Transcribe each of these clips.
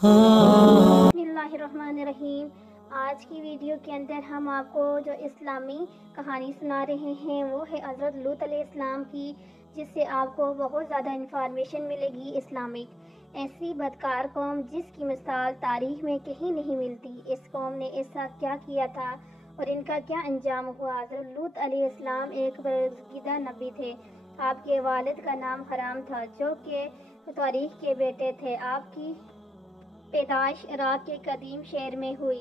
بسم اللہ الرحمن الرحیم۔ آج کی ویڈیو کے اندر ہم آپ کو جو اسلامی کہانی سنا رہے ہیں وہ ہے حضرت لوط علیہ السلام کی، جس سے آپ کو بہت زیادہ انفارمیشن ملے گی اسلامک۔ ایسی بدکار قوم جس کی مثال تاریخ میں کہیں نہیں ملتی، اس قوم نے ایسا کیا کیا تھا اور ان کا کیا انجام ہوا۔ حضرت لوط علیہ السلام ایک برگزیدہ نبی تھے۔ آپ کے والد کا نام حرام تھا، جو کہ تاریخ کے بیٹے تھے۔ آپ کی پیدائش عراق کے قدیم شہر میں ہوئی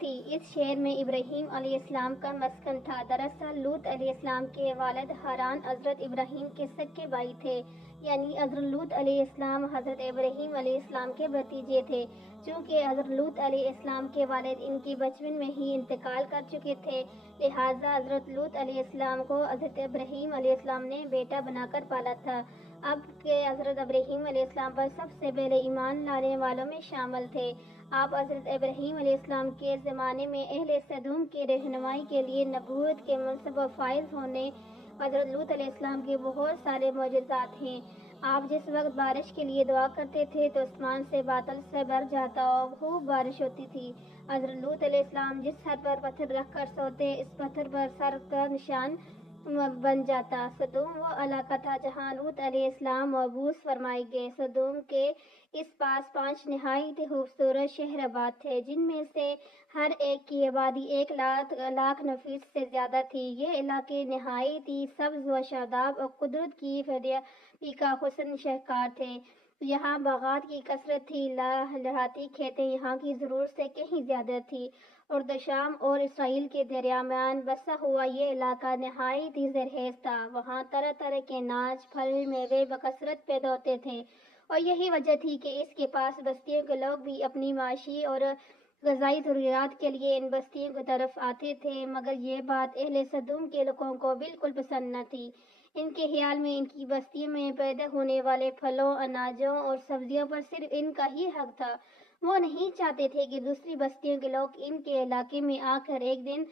تھی۔ اس شہر میں ابراہیم علیہ السلام کا مسکن تھا۔ دراصل لوط علیہ السلام کے والد حران حضرت ابراہیم کے سگے بھائی تھے، یعنی حضرت لوط علیہ السلام حضرت ابراہیم علیہ السلام کے بھتیجے تھے۔ چونکہ حضرت لوط علیہ السلام کے والد ان کی بچپن میں ہی انتقال کر چکے تھے، لہٰذا حضرت لوط علیہ السلام کو حضرت ابراہیم علیہ السلام نے بیٹا بنا کر پالا تھا۔ اب کے حضرت ابراہیم علیہ السلام پر سب سے پہلے ایمان لانے والوں میں شامل تھے۔ آپ حضرت ابراہیم علیہ السلام کے زمانے میں اہل سدوم کی رہنمائی کے لیے نبوت کے منصب و فائز ہونے حضرت لوط علیہ السلام کے بہت سارے معجزات ہیں۔ آپ جس وقت بارش کے لیے دعا کرتے تھے تو آسمان سے بادل سے بھر جاتا اور خوب بارش ہوتی تھی۔ حضرت لوط علیہ السلام جس سر پر پتھر رکھ کر سوتے، اس پتھر پر سر کا نشان بن جاتا۔ سدوم وہ علاقہ تھا جہاں لوط علیہ السلام مبعوث فرمائے گئے۔ سدوم کے اس پاس 5 نہایت خوبصورت شہر آباد تھے، جن میں سے ہر ایک کی آبادی 1 لاکھ نفوس سے زیادہ تھی۔ یہ علاقے نہایت ہی سبز و شاداب اور قدرت کی فیضیابی کا حسن شاہکار تھے۔ یہاں باغات کی کثرت تھی، لہراتی کھیتیں یہاں کی ضرورت سے کہیں زیادہ تھی۔ اردو شام اور اسرائیل کے درمیان بسا ہوا یہ علاقہ نہایت ہی زرخیز تھا۔ وہاں طرح طرح کے اناج، پھل، میوے بکثرت پیدا ہوتے تھے، اور یہی وجہ تھی کہ اس کے پاس بستیوں کے لوگ بھی اپنی معاشی اور غذائی ضروریات کے لیے ان بستیوں کی طرف آتے تھے۔ مگر یہ بات اہل سدوم کے لوگوں کو بالکل پسند نہ تھی۔ ان کے خیال میں ان کی بستیوں میں پیدا ہونے والے پھلوں، اناجوں اور سبزیوں پر صرف ان کا ہی حق تھا۔ وہ نہیں چاہتے تھے کہ دوسری بستیوں کے لوگ ان کے علاقے میں آ کر ایک دن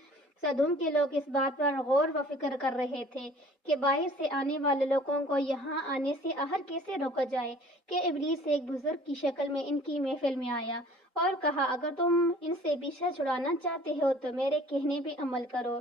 سدوم کے لوگ اس بات پر غور و فکر کر رہے تھے کہ باہر سے آنے والے لوگوں کو یہاں آنے سے آخر کیسے روکا جائے، کہ ابلیس ایک بزرگ کی شکل میں ان کی محفل میں آیا اور کہا، اگر تم ان سے پیچھا چھڑانا چاہتے ہو تو میرے کہنے پہ عمل کرو۔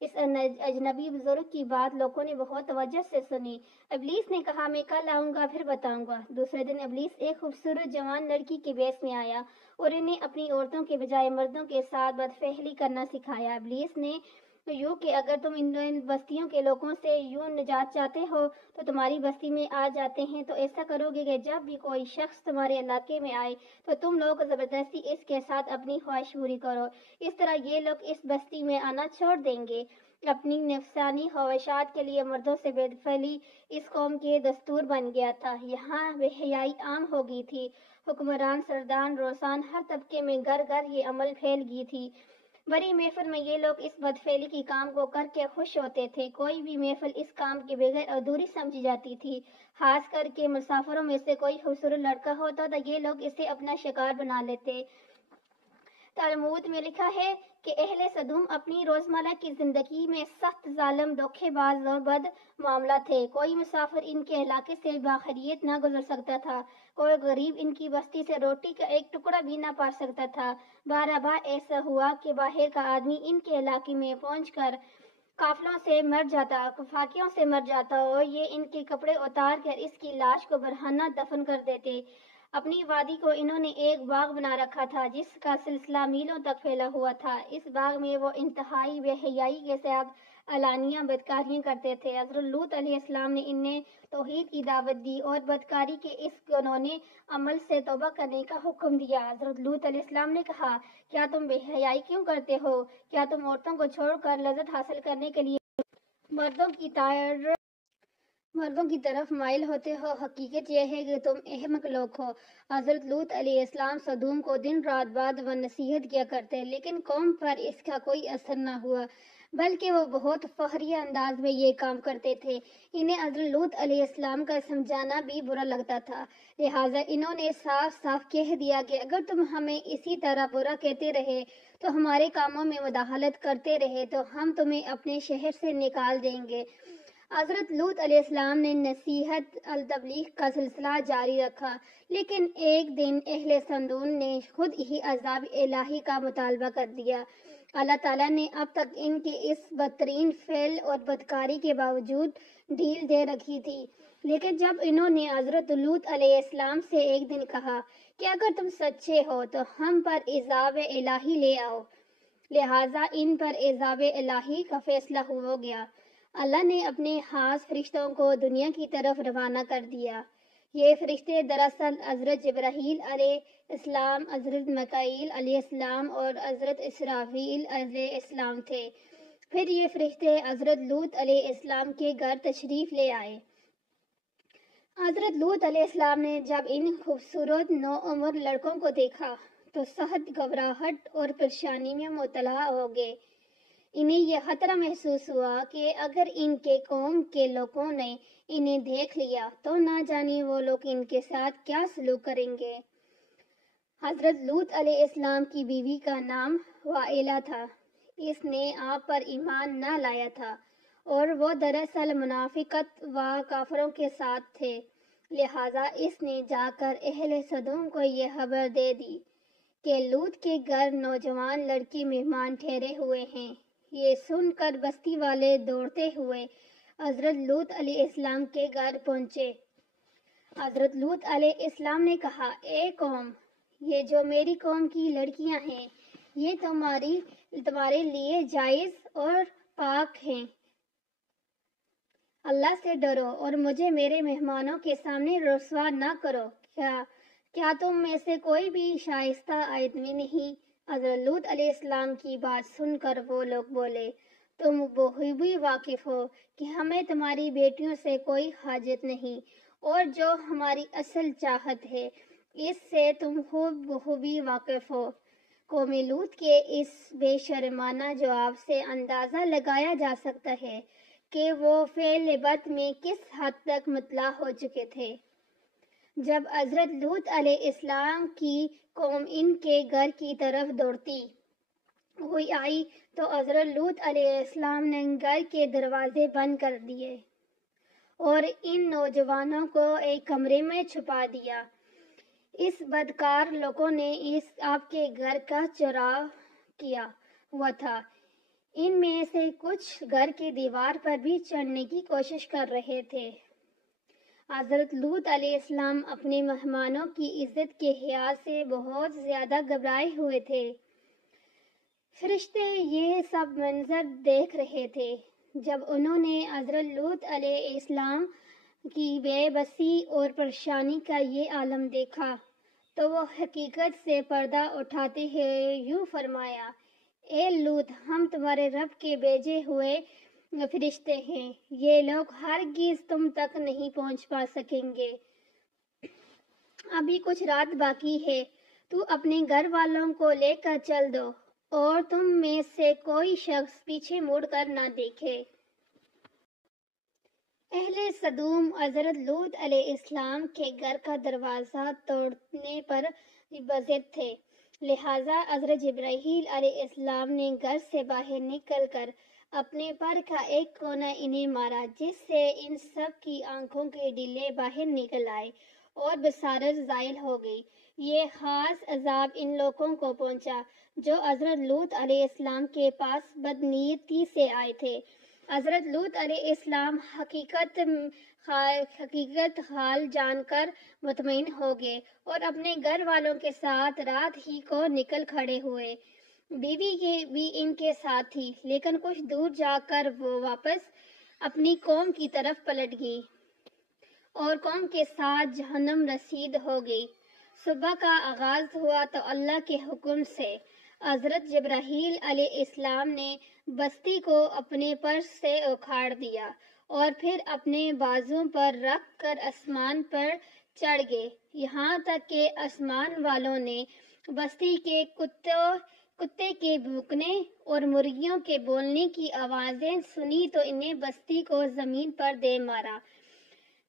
اس اجنبی بزرگ کی بات لوگوں نے بہت توجہ سے سنی۔ ابلیس نے کہا، میں کل آؤں گا، پھر بتاؤں گا۔ دوسرے دن ابلیس ایک خوبصورت جوان لڑکی کے بیس میں آیا اور انہیں اپنی عورتوں کے بجائے مردوں کے ساتھ بدفعلی کرنا سکھایا۔ ابلیس نے یوں کہ اگر تم ان بستیوں کے لوگوں سے یوں نجات چاہتے ہو تو تمہاری بستی میں آ جاتے ہیں تو ایسا کرو گے کہ جب بھی کوئی شخص تمہارے علاقے میں آئے تو تم لوگ زبردستی اس کے ساتھ اپنی خواہش پوری کرو۔ اس طرح یہ لوگ اس بستی میں آنا چھوڑ دیں گے۔ اپنی نفسانی خواہشات کے لیے مردوں سے بدفعلی اس قوم کے دستور بن گیا تھا۔ یہاں بے حیائی عام ہو گئی تھی۔ حکمران، سردار، روسان، ہر طبقے میں گھر گھر یہ عمل پھیل گئی تھی۔ بڑی محفل میں یہ لوگ اس بدفعلی کی کام کو کر کے خوش ہوتے تھے۔ کوئی بھی محفل اس کام کے بغیر ادھوری سمجھی جاتی تھی۔ خاص کر کے مسافروں میں سے کوئی خوبصورت لڑکا ہوتا تو یہ لوگ اسے اپنا شکار بنا لیتے۔ تلمود میں لکھا ہے کہ اہل سدوم اپنی روزمرہ کی زندگی میں سخت ظالم، دھوکے باز اور بد معاملہ تھے۔ کوئی مسافر ان کے علاقے سے باخریت نہ گزر سکتا تھا۔ کوئی غریب ان کی بستی سے روٹی کا ایک ٹکڑا بھی نہ پا سکتا تھا۔ بار بار ایسا ہوا کہ باہر کا آدمی ان کے علاقے میں پہنچ کر قافلوں سے مر جاتا، فاقیوں سے مر جاتا اور یہ ان کے کپڑے اتار کر اس کی لاش کو برہنہ دفن کر دیتے۔ اپنی وادی کو انہوں نے ایک باغ بنا رکھا تھا جس کا سلسلہ میلوں تک پھیلا ہوا تھا۔ اس باغ میں وہ انتہائی بے حیائی کے ساتھ علانیہ بدکاریاں کرتے تھے۔ حضرت لوط علیہ السلام نے انہیں توحید کی دعوت دی اور بدکاری کے اس گناہگار عمل سے توبہ کرنے کا حکم دیا۔ حضرت لوط علیہ السلام نے کہا، کیا تم بے حیائی کیوں کرتے ہو؟ کیا تم عورتوں کو چھوڑ کر لذت حاصل کرنے کے لیے مردوں کی طرف مائل ہوتے ہو؟ حقیقت یہ ہے کہ تم احمق لوگ ہو۔ حضرت لوط علیہ السلام سدوم کو دن رات وعظ و نصیحت کیا کرتے، لیکن قوم پر اس کا کوئی اثر نہ ہوا، بلکہ وہ بہت فخریہ انداز میں یہ کام کرتے تھے۔ انہیں حضرت لوط علیہ السلام کا سمجھانا بھی برا لگتا تھا، لہٰذا انہوں نے صاف صاف کہہ دیا کہ اگر تم ہمیں اسی طرح برا کہتے رہے تو ہمارے کاموں میں مداخلت کرتے رہے تو ہم تمہیں اپنے شہر سے نکال دیں گے۔ حضرت لوط علیہ السلام نے نصیحت التبلیغ کا سلسلہ جاری رکھا، لیکن ایک دن اہل سدوم نے خود ہی عذاب الہی کا مطالبہ کر دیا۔ اللہ تعالیٰ نے اب تک ان کے اس بدترین فعل اور بدکاری کے باوجود ڈھیل دے رکھی تھی، لیکن جب انہوں نے حضرت لوط علیہ السلام سے ایک دن کہا کہ اگر تم سچے ہو تو ہم پر عذاب الہی لے آؤ، لہٰذا ان پر عذاب الہی کا فیصلہ ہو گیا۔ اللہ نے اپنے خاص فرشتوں کو دنیا کی طرف روانہ کر دیا۔ یہ فرشتے دراصل حضرت جبرائیل علیہ السلام، حضرت میکائیل علیہ السلام اور حضرت اسرافیل علیہ السلام تھے۔ پھر یہ فرشتے حضرت لوط علیہ السلام کے گھر تشریف لے آئے۔ حضرت لوط علیہ السلام نے جب ان خوبصورت نوعمر لڑکوں کو دیکھا تو سخت گھبراہٹ اور پریشانی میں مبتلا ہو گئے۔ انہیں یہ خطرہ محسوس ہوا کہ اگر ان کے قوم کے لوگوں نے انہیں دیکھ لیا تو نہ جانے وہ لوگ ان کے ساتھ کیا سلوک کریں گے۔ حضرت لوط علیہ السلام کی بیوی کا نام وائلہ تھا۔ اس نے آپ پر ایمان نہ لایا تھا اور وہ دراصل منافقت و کافروں کے ساتھ تھے، لہٰذا اس نے جا کر اہل سدوم کو یہ خبر دے دی کہ لوط کے گھر نوجوان لڑکی مہمان ٹھہرے ہوئے ہیں۔ یہ سن کر بستی والے دوڑتے ہوئے حضرت لوط علیہ السلام کے گھر پہنچے۔ حضرت لوط علیہ السلام نے کہا، اے قوم، یہ جو میری قوم کی لڑکیاں ہیں یہ تمہارے لیے جائز اور پاک ہیں۔ اللہ سے ڈرو اور مجھے میرے مہمانوں کے سامنے رسوا نہ کرو۔ کیا تم میں سے کوئی بھی شائستہ آدمی نہیں؟ حضرت لوط علیہ السلام کی بات سن کر وہ لوگ بولے، تم بخوبی واقف ہو کہ ہمیں تمہاری بیٹیوں سے کوئی حاجت نہیں، اور جو ہماری اصل چاہت ہے اس سے تم بخوبی واقف ہو۔ قوم لوط کے اس بے شرمانہ جواب سے اندازہ لگایا جا سکتا ہے کہ وہ فعل بد میں کس حد تک مطلع ہو چکے تھے۔ جب حضرت لوط علیہ السلام کی قوم ان کے گھر کی طرف دوڑتی ہوئی آئی تو حضرت لوط علیہ السلام نے گھر کے دروازے بند کر دیے اور ان نوجوانوں کو ایک کمرے میں چھپا دیا۔ اس بدکار لوگوں نے آپ کے گھر کا چراغ کیا ہوا تھا۔ ان میں سے کچھ گھر کی دیوار پر بھی چڑھنے کی کوشش کر رہے تھے۔ حضرت لوط علیہ السلام اپنے مہمانوں کی عزت کے خیال سے بہت زیادہ گھبرائے ہوئے تھے۔ فرشتے یہ سب منظر دیکھ رہے تھے۔ جب انہوں نے حضرت لوط علیہ السلام کی بے بسی اور پریشانی کا یہ عالم دیکھا تو وہ حقیقت سے پردہ اٹھاتے ہوئے یوں فرمایا، اے لوط، ہم تمہارے رب کے بھیجے ہوئے فرشتے ہیں، یہ لوگ ہرگز تم تک نہیں پہنچ پا سکیں گے۔ ابھی کچھ رات باقی ہے، تو اپنے گھر والوں کو لے کر چل دو اور تم میں سے کوئی شخص پیچھے مڑ کر نہ دیکھے۔ اہل سدوم حضرت لوط علیہ السلام کے گھر کا دروازہ توڑنے پر بضد تھے، لہٰذا حضرت جبرائیل علیہ السلام نے گھر سے باہر نکل کر اپنے پر کا ایک کونا انہیں مارا، جس سے ان سب کی آنکھوں کے ڈلے باہر نکل آئے اور بصارت زائل ہو گئی۔ یہ خاص عذاب ان لوگوں کو پہنچا جو حضرت لوط علیہ السلام کے پاس بدنیتی سے آئے تھے۔ حضرت لوط علیہ السلام حقیقت حال جان کر مطمئن ہو گئے اور اپنے گھر والوں کے ساتھ رات ہی کو نکل کھڑے ہوئے۔ بیوی بھی ان کے ساتھ تھی، لیکن کچھ دور جا کر وہ واپس اپنی قوم کی طرف پلٹ گئی اور قوم کے ساتھ جہنم رسید ہو گئی۔ صبح کا آغاز ہوا تو اللہ کے حکم سے حضرت جبرائیل علیہ السلام نے بستی کو اپنے پر سے اکھاڑ دیا اور پھر اپنے بازوں پر رکھ کر آسمان پر چڑھ گئے، یہاں تک کہ آسمان والوں نے بستی کے کتے کے بھونکنے اور مرغیوں کے بولنے کی آوازیں سنی تو انہیں بستی کو زمین پر دے مارا،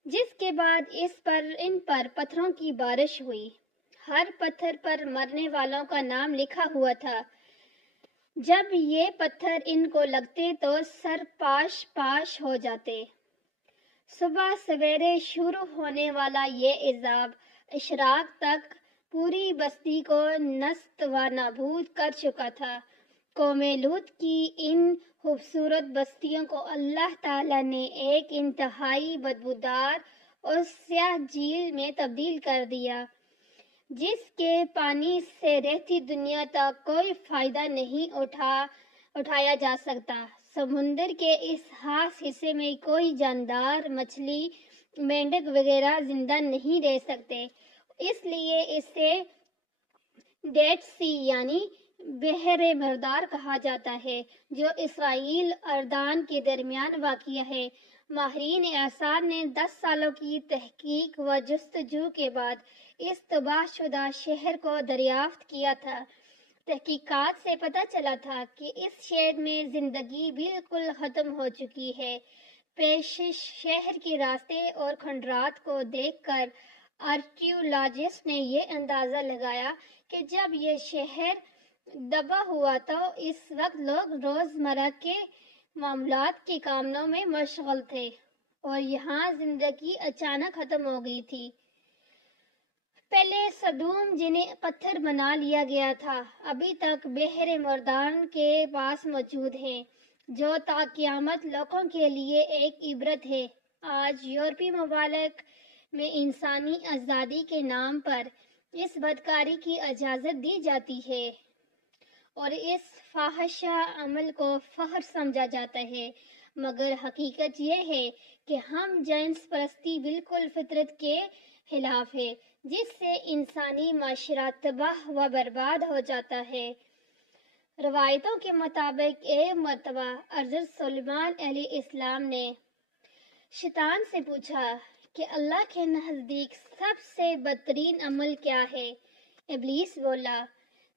جس کے بعد ان پر پتھروں کی بارش ہوئی۔ ہر پتھر پر مرنے والوں کا نام لکھا ہوا تھا۔ جب یہ پتھر ان کو لگتے تو سر پاش ہو جاتے۔ صبح سویرے شروع ہونے والا یہ عذاب اشراق تک پوری بستی کو نست و نابود کر چکا تھا۔ قوم لوط کی ان خوبصورت بستیوں کو اللہ تعالیٰ نے ایک انتہائی بدبودار اور سیاہ جھیل میں تبدیل کر دیا، جس کے پانی سے رہتی دنیا تک کوئی فائدہ نہیں اٹھایا جا سکتا۔ سمندر کے اس خاص حصے میں کوئی جاندار، مچھلی، مینڈک وغیرہ زندہ نہیں رہ سکتے، اس لیے اسے ڈیڈ سی یعنی بحر مردار کہا جاتا ہے، جو اسرائیل اردن کے درمیان واقع ہے۔ ماہرین آثار نے 10 سالوں کی تحقیق و جستجو کے بعد اس تباہ شدہ شہر کو دریافت کیا تھا۔ تحقیقات سے پتہ چلا تھا کہ اس شہر میں زندگی بالکل ختم ہو چکی ہے۔ پیش شہر کے راستے اور کھنڈرات کو دیکھ کر آرکیولوجسٹ نے یہ اندازہ لگایا کہ جب یہ شہر دبا ہوا تو اس وقت لوگ روزمرہ کے معاملات کے کاموں میں مشغول تھے اور یہاں زندگی اچانک ختم ہو گئی تھی۔ پہلے صدوم جنہیں پتھر بنا لیا گیا تھا ابھی تک بحر مردان کے پاس موجود ہیں، جو تا قیامت لوگوں کے لیے ایک عبرت ہے۔ آج یورپی ممالک میں انسانی آزادی کے نام پر اس بدکاری کی اجازت دی جاتی ہے اور اس فاحشہ عمل کو فخر سمجھا جاتا ہے، مگر حقیقت یہ ہے کہ ہم جنس پرستی بالکل فطرت کے خلاف ہے، جس سے انسانی معاشرہ تباہ و برباد ہو جاتا ہے۔ روایتوں کے مطابق ایک مرتبہ حضرت سلیمان علیہ السلام نے شیطان سے پوچھا کہ اللہ کے نزدیک سب سے بدترین عمل کیا ہے؟ ابلیس بولا،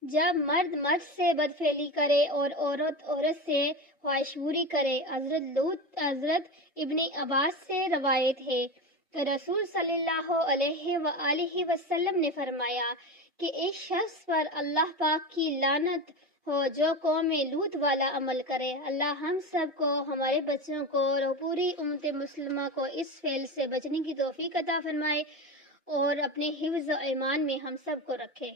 جب مرد مرد سے بدفعلی کرے اور عورت عورت سے خواہش پوری کرے۔ حضرت ابن عباس سے روایت ہے کہ رسول صلی اللہ علیہ وآلہ وسلم نے فرمایا کہ اس شخص پر اللہ پاک کی لعنت ہو جو قوم لوط والا عمل کرے۔ اللہ ہم سب کو، ہمارے بچوں کو اور پوری امت مسلمہ کو اس فعل سے بچنے کی توفیق عطا فرمائے اور اپنے حفظ و ایمان میں ہم سب کو رکھے۔